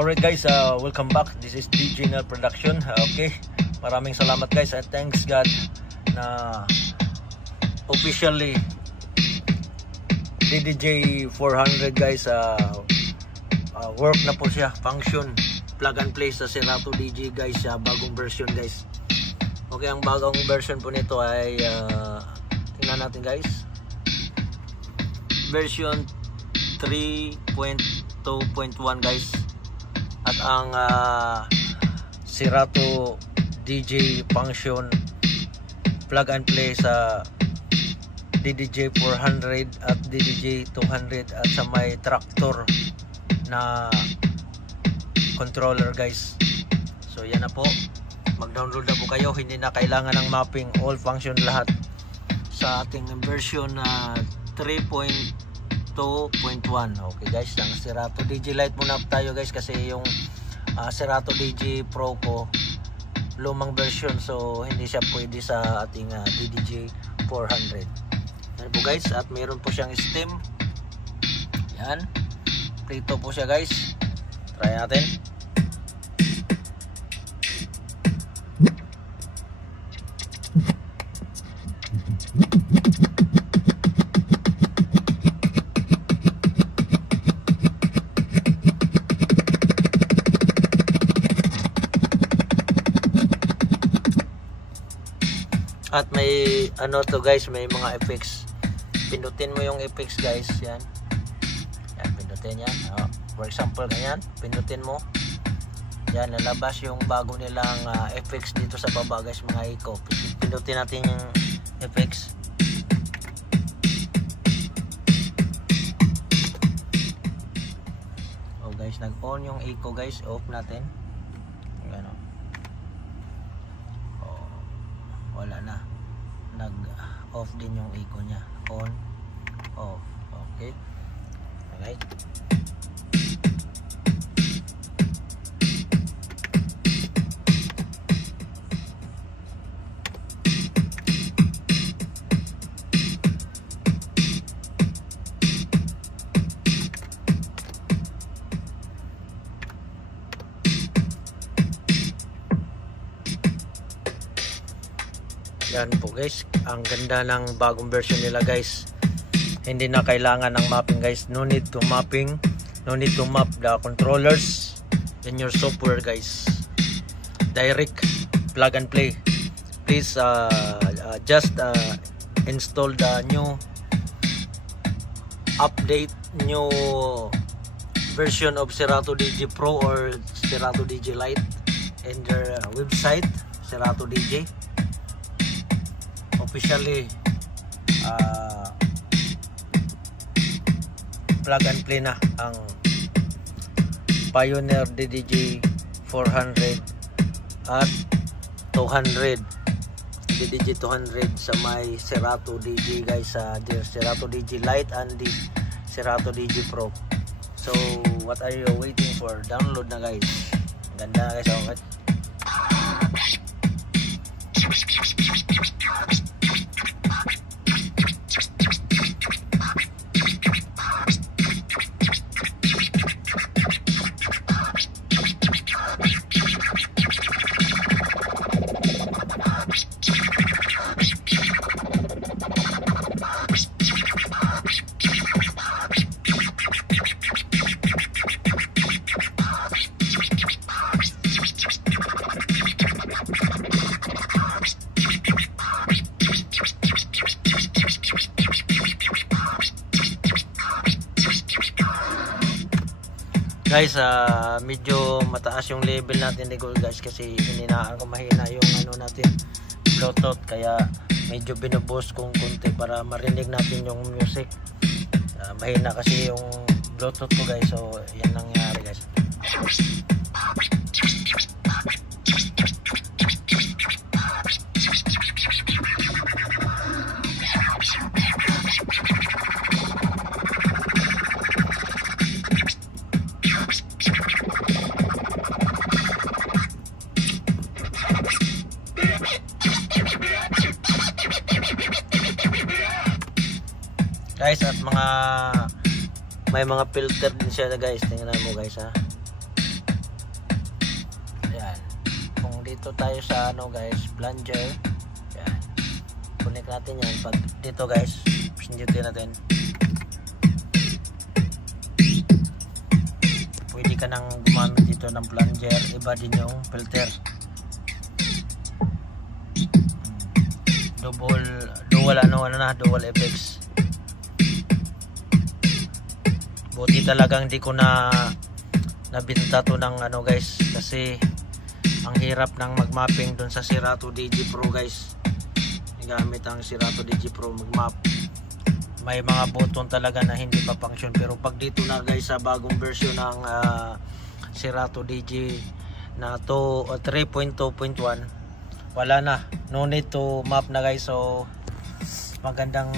Alright guys, welcome back. This is DJ Nel Production. Okay, maraming salamat guys at thanks God na officially DDJ 400 guys, work na po siya, function, plug and play sa Serato DJ guys, bagong version guys. Okay, ang bagong version po nito ay tingnan natin guys, version 3.2.1 guys. At ang Serato DJ function plug and play sa DDJ 400 at DDJ 200 at sa may tractor na controller guys. So yan na po, mag-download na po kayo, hindi na kailangan ng mapping, all function lahat sa ating version 3.2.1. Okay guys, ang Serato DJ Lite muna tayo guys, kasi yung Serato DJ Pro ko lumang version, so hindi siya pwede sa ating DDJ 400. Yan po guys, at mayroon po siyang stem. Yan, prito po siya guys, try natin. At may ano to guys, may mga effects. Pindutin mo yung effects guys, yan. Yan, pindutin yan. For example, ganyan, pindutin mo. Yan, lalabas yung bago nilang effects dito sa baba guys, mga echo. Pindutin natin yung effects. Oh guys, nag-on yung echo guys, off natin. Ano? Wala na, nag-off din yung echo nya, on, off. Okay, alright. Yan po guys, ang ganda ng bagong version nila guys. Hindi na kailangan ng mapping guys, no need to mapping, no need to map the controllers in your software guys. Direct plug and play. Please just install the new update, new version of Serato DJ Pro or Serato DJ Lite in their website, Serato DJ. Officially plug and play na ang Pioneer DDJ 400 at 200 DDJ 200 sa may Serato DJ guys, sa Serato DJ Lite and the Serato DJ Pro. So what are you waiting for? Download na guys, ganda na guys. Okay, guys, medyo mataas yung level natin ni Gold guys, kasi hininaan ko mahina yung ano natin Bluetooth, kaya medyo binuboost kong konti para marinig natin yung music. Mahina kasi yung Bluetooth ko guys, so yan nangyari guys. Guys, at may mga filter din siya guys, tingnan mo guys ha. dito tayo sa ano guys, plunger. Yan. Connect natin yan. Pag dito guys, pindutin natin. Pwede ka nang gumamit dito ng plunger. Iba din yung filter. Dual effects. Buti talagang di ko na nabinta to ng ano guys, kasi ang hirap ng magmapping dun sa Serato DJ Pro guys. Gamit ang Serato DJ Pro magmap, may mga button talaga na hindi pa function. Pero pag dito na guys sa bagong version ng Serato DJ na 3.2.1, wala na, no need to map na guys. So magandang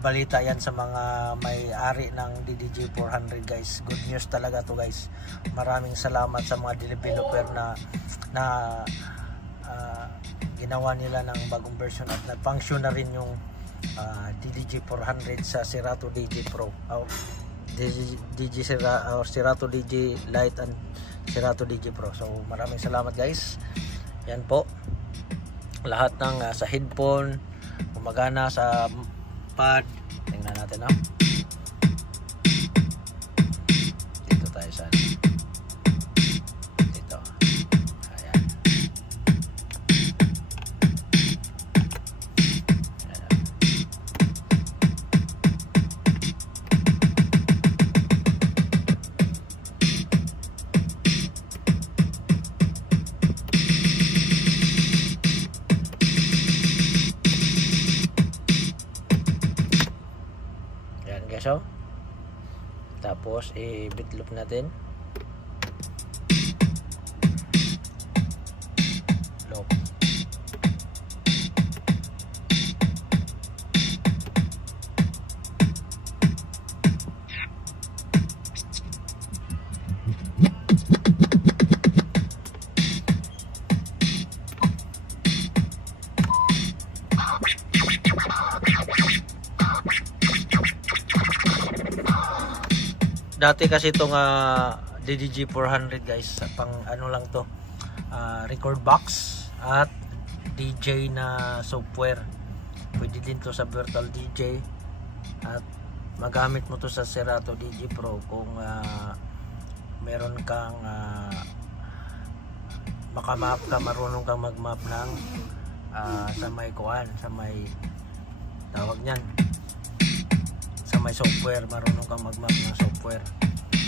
balita yan sa mga may-ari ng DDJ 400 guys. Good news talaga to guys. Maraming salamat sa mga developer na ginawa nila ng bagong version at nag-function na rin yung DDJ 400 sa Serato DJ Pro, Serato DJ Lite and Serato DJ Pro. So maraming salamat guys. Yan po, lahat ng sa headphone gumagana, sa pad. Tingnan natin dito tayo sa dito. Ayan. So, tapos i-bitloop natin. Loop. Dati kasi itong DDJ 400 guys, pang ano lang to, record box at DJ na software. Pwede din to sa virtual DJ, at magamit mo to sa Serato DJ Pro kung meron kang makamap ka, marunong kang magmap ng sa may kuan, sa may tawag niyan, sa may software, marunong kang magmap ng software.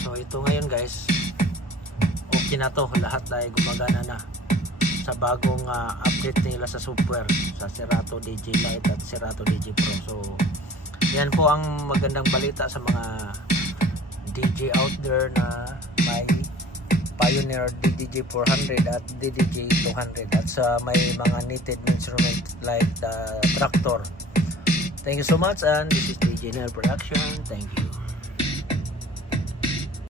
So ito ngayon guys, okay na to, lahat ay gumagana na sa bagong update nila sa software sa Serato DJ Lite at Serato DJ Pro. So yan po ang magandang balita sa mga DJ out there na may Pioneer DDJ 400 at DDJ 200 at sa may mga needed instrument like the tractor. Thank you so much, and this is DJ Nel Production. Thank you.